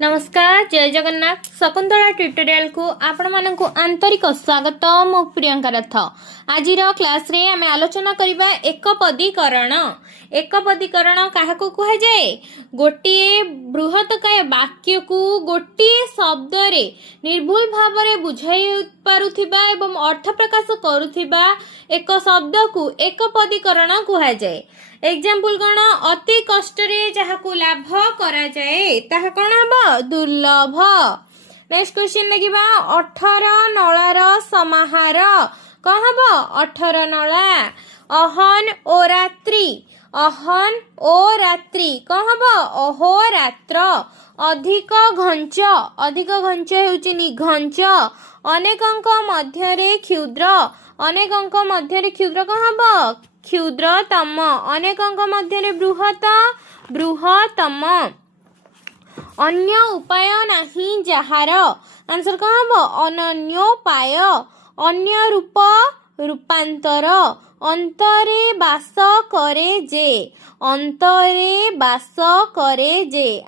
नमस्कार जय जगन्नाथ शकुंतला ट्यूटोरियल को आपण मानक आंतरिक स्वागत मो प्रियंका रथ आज क्लास रे आमे आलोचना करिबा एकपदीकरण काहाकू कहा जाए गोटे बृहतकाय वाक्य को गोटे शब्द रे निर्भुल भाव रे बुझाई पारुथिबा एवं अर्थ प्रकाश करुथिबा एक शब्द को एकपदीकरण कहा जाए। एग्जाम्पल कौन अति कष्ट रे जहाकू लाभ करा जाए ताहा कौन हम दुर्लभ। नेक्स्ट क्वेश्चन लगिबा 18 नଳାର समाहार कौन हम 18 नଳା। अहन ओ रात्रि कौन हम अहोरात्र। अधिक घंच हेउची निघंच। अनेकंक मध्यरे क्षुद्र कौन हम क्षुद्रतम। अनेकंक मध्यरे बृहतम। अन्य उपाय नहीं जहार आंसर कौन हम अनन्योपाय। अन्य रूप रूपांतर। अंतरे बास करे जे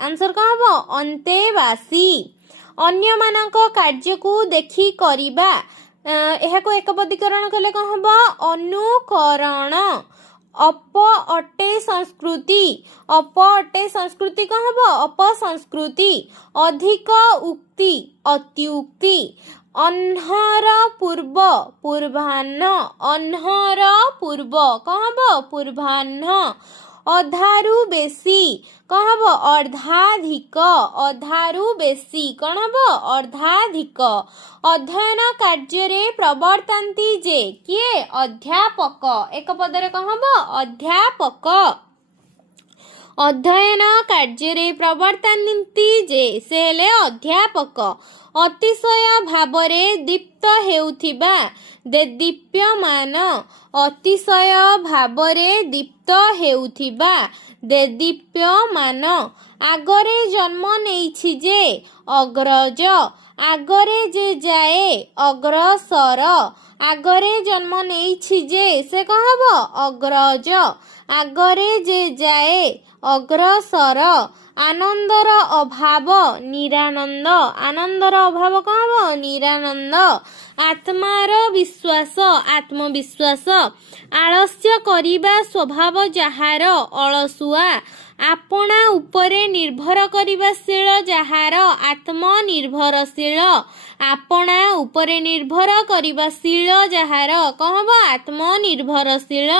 आंसर कौन हम अंतेवासी। अन्य मानक कार्य को देखी करिबा एहाको एकपदीकरण कले कौन हम अनुकरण। अप अटे संस्कृति कौन हम अपसंस्कृति। अधिक उक्ति अत्युक्ति। अन्हर पूर्व पूर्वाह्न कौन हम पूर्वाह्न। अधारु बेसी कौन हम अर्धाधिक कौन हम अर्धाधिक। अध्ययन कार्य रे प्रवर्तन्ति जे किए अध्यापक एक पदरे कौन हम अध्यापक। अध्ययन कार्य रे प्रवर्तन्ति जे से हेले अध्यापक। अतिशय भावरे दीप्त हेउथिबा देदीप्यमान। अतिशय भावरे दीप्त हेउथिबा देदीप्यमान। आगरे जन्म नेइछि जे अग्रज। आगरे जे जाए अग्रसर। आगरे जन्म नेइछि जे से कौन हम अग्रज। आगरे जे जाए अग्रसर। आनंदर अभाव निरानंद। आनंदर अभाव कौन हम निरानंद। आत्मार विश्वास आत्मविश्वास। आलस्य करिबा स्वभाव जहार अलसुआ। आपणा उपरे निर्भर करिबाशील जहार आत्मनिर्भरशील। आपणा उपरे निर्भर करिबाशील जहार कौन हम आत्मनिर्भरशील।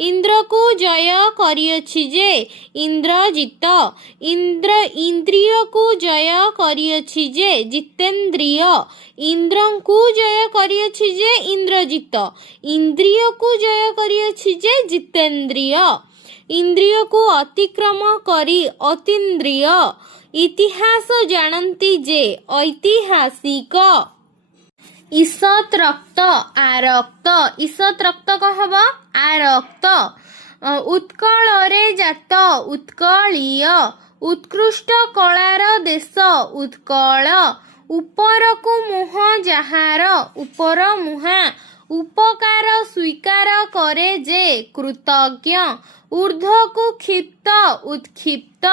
इंद्र को जय करियछि जे इंद्रजित। इंद्रिय को जय करियछि जे जितेन्द्रिय। इंद्र को जय करियछि जे इंद्रजित। इंद्रिय को जय करियछि जे जितेन्द्रिय। इंद्रिय को अतिक्रम करी अतीन्द्रिय। इतिहास जानती जे ऐतिहासिक। ईषत् रक्त आरक्त। ईषत् रक्त कौन हम आरक्त। उत्कल रे जात उत्कलीय। उत्कृष्ट कलार देश उत्कल। ऊपर को मुह जहार ऊपर मुहा। उपकार स्वीकार करे जे कृतज्ञ। ऊर्ध्व को क्षिप्त उत्क्षिप्त।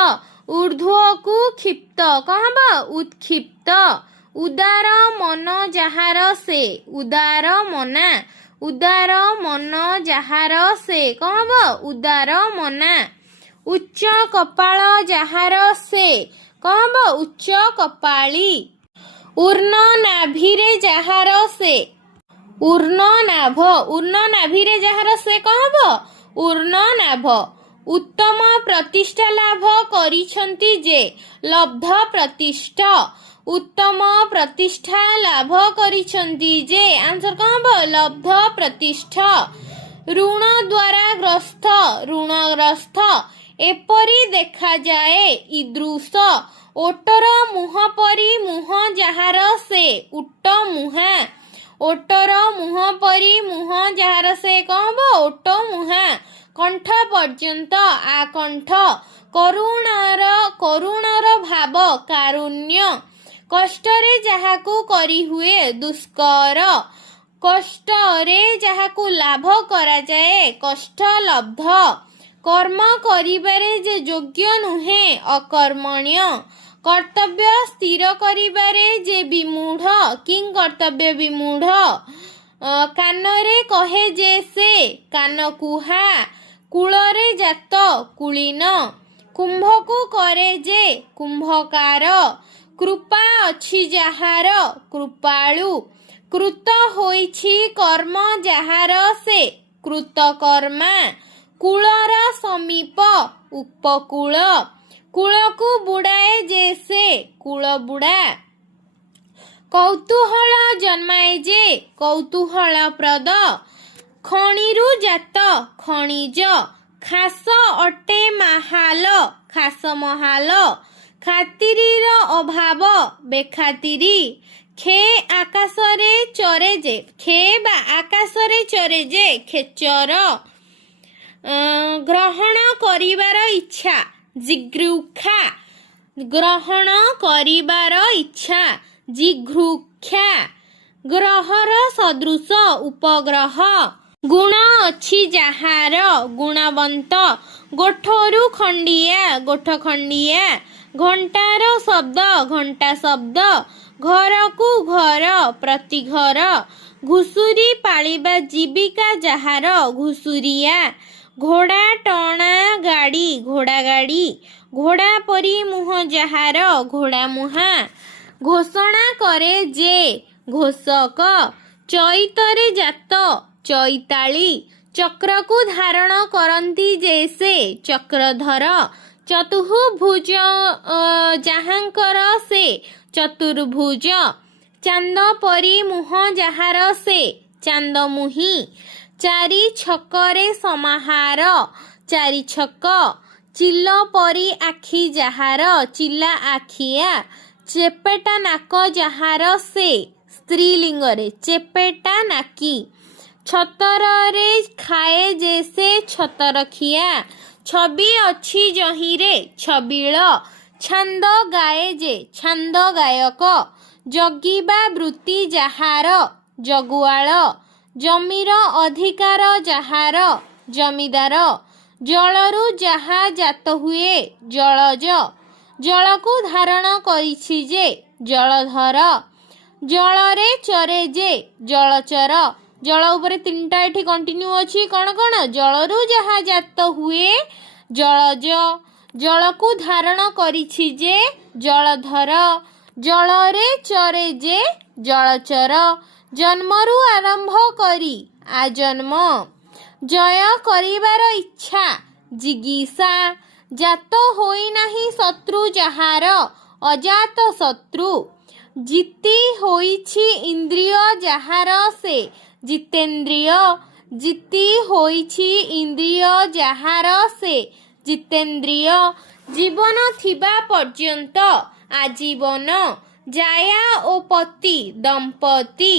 ऊर्ध्व को क्षिप्त कौन हम उत्क्षिप्त। उदार मन जहार से उदार मना। उदार मन जहार से कौन हम उदार मना। उच्च कपाल जहार से कौन हम उच्च कपाली। ऊर्ण नाभिरे जहार से ऊर्ण नाभिरे जहार से कौन हम ऊर्ण नाभ। उत्तम प्रतिष्ठा लाभ करिछन्ति जे लब्ध प्रतिष्ठा। उत्तम प्रतिष्ठा लाभ करिछन्ति जे आंसर कौन हम लब्ध प्रतिष्ठा। ऋण द्वारा ग्रस्त ऋणग्रस्त। एपरी देखा जाए ईदृश। ओटर मुह परी मुह जहार से उट्ट मुहा। ओटर मुह परी मुह जहार से कौन हम ओट मुहा। कंठ पर्यंत आकंठ। करुणर भाव कारुण्य। कष्टरे जहाकू करी हुए दुष्कर। कष्टरे जहाकू लाभ करा जाए कष्ट लब्ध। कर्म करिबारे जे योग्य नुहे अकर्मण्य। କର୍ତ୍ତବ୍ୟ ସ୍ଥିର କରିବାରେ ଯେ ବିମୂଢ଼ କିଂ କର୍ତ୍ତବ୍ୟ ବିମୂଢ଼ କାନରେ କହେ ଯେ ସେ କାନ କୁହା କୂଳରେ ଜାତ କୁଳୀନ କୁମ୍ଭକୁ କରେ ଯେ କୁମ୍ଭକାର କୃପା ଅଛି ଯାହାର କୃପାଳୁ କୃତ ହୋଇଛି କର୍ମ ଯାହାର ସେ କୃତକର୍ମା କୂଳର ସମୀପ ଉପକୂଳ କୂଳକୁ ବୁଡ଼ାଏ ଯେ ସେ କୂଳ ବୁଡ଼ା କୌତୂହଳ ଜନ୍ମାଏ ଯେ କୌତୂହଳପ୍ରଦ ଖଣିରୁ ଜାତ ଖଣିଜ ଖାସ ଅଟେ ମାହାଲ ଖାସ ମହାଲ ଖାତିରିର ଅଭାବ ବେଖାତିରି ଖେ ଆକାଶରେ ଚରେ ଯେ ଖେ ବା ଆକାଶରେ ଚରେ ଯେ ଖେଚର ଗ୍ରହଣ କରିବାର ଇଚ୍ଛା ଜିଘୃକ୍ଷା ଗ୍ରହଣ କରିବାର ଇଚ୍ଛା ଜିଘୃକ୍ଷା ଗ୍ରହର ସଦୃଶ ଉପଗ୍ରହ ଗୁଣ ଅଛି ଯାହାର ଗୁଣବନ୍ତ ଗୋଠରୁ ଖଣ୍ଡିଆ ଗୋଠ ଖଣ୍ଡିଆ ଘଣ୍ଟାର ଶବ୍ଦ ଘଣ୍ଟା ଶବ୍ଦ ଘରକୁ ଘର ପ୍ରତି ଘର ଘୁଷୁରି ପାଳିବା ଜୀବିକା ଯାହାର ଘୁଷୁରିଆ ଘୋଡ଼ା ଟଣା ଗାଡ଼ି ଘୋଡ଼ା ଗାଡ଼ି ଘୋଡ଼ା ପରି ମୁହଁ ଯାହାର ଘୋଡ଼ା ମୁହାଁ ଘୋଷଣା କରେ ଯେ ଘୋଷକ ଚଇତରେ ଜାତ ଚଇତାଳି ଚକ୍ରକୁ ଧାରଣ କରନ୍ତି ଯେ ସେ ଚକ୍ରଧର ଚତୁର୍ଭୁଜ ଯାହାଙ୍କର ସେ ଚତୁର୍ଭୁଜ ଚାନ୍ଦ ପରି ମୁହଁ ଯାହାର ସେ ଚାନ୍ଦମୁହିଁ ଚାରି ଛକରେ ସମାହାର ଚାରି ଛକ ଚିଲ ପରି ଆଖି ଯାହାର ଚିଲା ଆଖିଆ ଚେପେଟା ନାକ ଯାହାର ସେ ସ୍ତ୍ରୀଲିଙ୍ଗରେ ଚେପେଟା ନାକି ଛତରରେ ଖାଏ ଯେ ସେ ଛତରଖିଆ ଛବି ଅଛି ଯହିଁରେ ଛବିଳ ଛାନ୍ଦ ଗାଏ ଯେ ଛାନ୍ଦ ଗାୟକ ଜଗିବା ବୃତ୍ତି ଯାହାର ଜଗୁଆଳ ଜମିର ଅଧିକାର ଯାହାର ଜମିଦାର ଜଳରୁ ଯାହା ଜାତ ହୁଏ ଜଳଜ ଜଳକୁ ଧାରଣ କରିଛି ଯେ ଜଳଧର ଜଳରେ ଚରେ ଯେ ଜଳଚର ଜଳ ଉପରେ ତିନିଟା ଏଠି କଣ୍ଟିନ୍ୟୁ ଅଛି କ'ଣ କ'ଣ ଜଳରୁ ଯାହା ଜାତ ହୁଏ ଜଳଜ ଜଳକୁ ଧାରଣ କରିଛି ଯେ ଜଳଧର ଜଳରେ ଚରେ ଯେ ଜଳଚର ଜନ୍ମରୁ ଆରମ୍ଭ କରି ଆଜନ୍ମ ଜୟ କରିବାର ଇଚ୍ଛା ଜିଗୀଷା ଜାତ ହୋଇନାହିଁ ଶତ୍ରୁ ଯାହାର ଅଜାତ ଶତ୍ରୁ ଜିତି ହୋଇଛି ଇନ୍ଦ୍ରିୟ ଯାହାର ସେ ଜିତେନ୍ଦ୍ରିୟ ଜିତି ହୋଇଛି ଇନ୍ଦ୍ରିୟ ଯାହାର ସେ ଜିତେନ୍ଦ୍ରିୟ ଜୀବନ ଥିବା ପର୍ଯ୍ୟନ୍ତ ଆଜୀବନ ଜାୟା ଓ ପତି ଦମ୍ପତି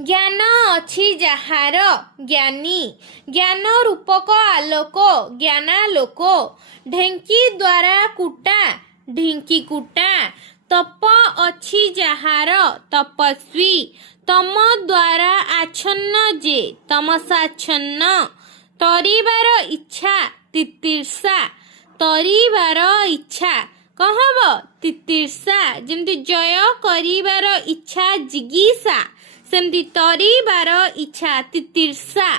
ଜ୍ଞାନ ଅଛି ଯାହାର ଜ୍ଞାନୀ ଜ୍ଞାନ ରୂପକ ଆଲୋକ ଜ୍ଞାନାଲୋକ ଢେଙ୍କି ଦ୍ୱାରା କୁଟା ଢିଙ୍କି କୁଟା ତପ ଅଛି ଯାହାର ତପସ୍ୱୀ ତମ ଦ୍ୱାରା ଆଚ୍ଛନ୍ନ ଯେ ତମସାଚ୍ଛନ୍ନ ତରିବାର ଇଚ୍ଛା ତିତିର୍ଷା ତରିବାର ଇଚ୍ଛା କ'ଣ ହବ ତିତିର୍ଷା ଯେମିତି ଜୟ କରିବାର ଇଚ୍ଛା ଜିଗୀଷା ସେମିତି ତରିବାର ଇଚ୍ଛା ତିତିର୍ଷା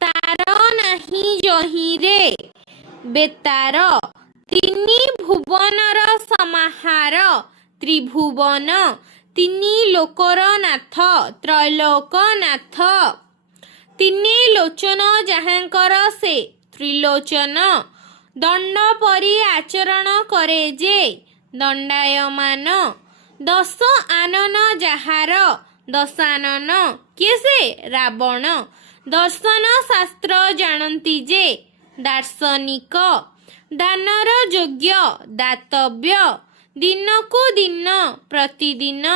ତାର ନାହିଁ ଯହିଁରେ ବେତାର ତିନି ଭୁବନର ସମାହାର ତ୍ରିଭୁବନ ତିନି ଲୋକର ନାଥ ତ୍ରୈଲୋକନାଥ ତିନି ଲୋଚନ ଯାହାଙ୍କର ସେ ତ୍ରିଲୋଚନ ଦଣ୍ଡ ପରି ଆଚରଣ କରେ ଯେ ଦଣ୍ଡାୟମାନ ଦଶ ଆନନ ଯାହାର ଦଶାନନ କିଏ ସେ ରାବଣ ଦର୍ଶନ ଶାସ୍ତ୍ର ଜାଣନ୍ତି ଯେ ଦାର୍ଶନିକ ଦାନର ଯୋଗ୍ୟ ଦାତବ୍ୟ ଦିନକୁ ଦିନ ପ୍ରତିଦିନ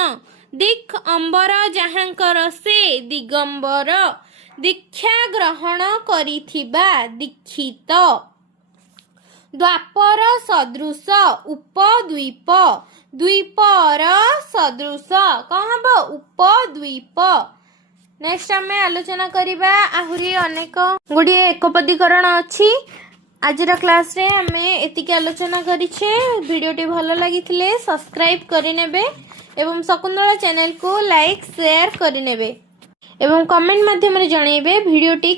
ଦିକ୍ ଅମ୍ବର ଯାହାଙ୍କର ସେ ଦିଗମ୍ବର ଦୀକ୍ଷା ଗ୍ରହଣ କରିଥିବା ଦୀକ୍ଷିତ ଦ୍ୱାପର ସଦୃଶ ଉପଦ୍ୱୀପ ଦ୍ୱୀପର ସଦୃଶ କ'ଣ ହବ ଉପଦ୍ୱୀପ ନେକ୍ସଟ ଆମେ ଆଲୋଚନା କରିବା ଆହୁରି ଅନେକ ଗୁଡ଼ିଏ ଏକପଦୀକରଣ ଅଛି आजर क्लास रे आमे एतिके आलोचना करिछे। वीडियोटी भलो लागिथिले सब्सक्राइब करिनेबे एवं शकुंतला चैनल को लाइक शेयर करिनेबे एवं कमेंट माध्यम रे जणेबे वीडियोटी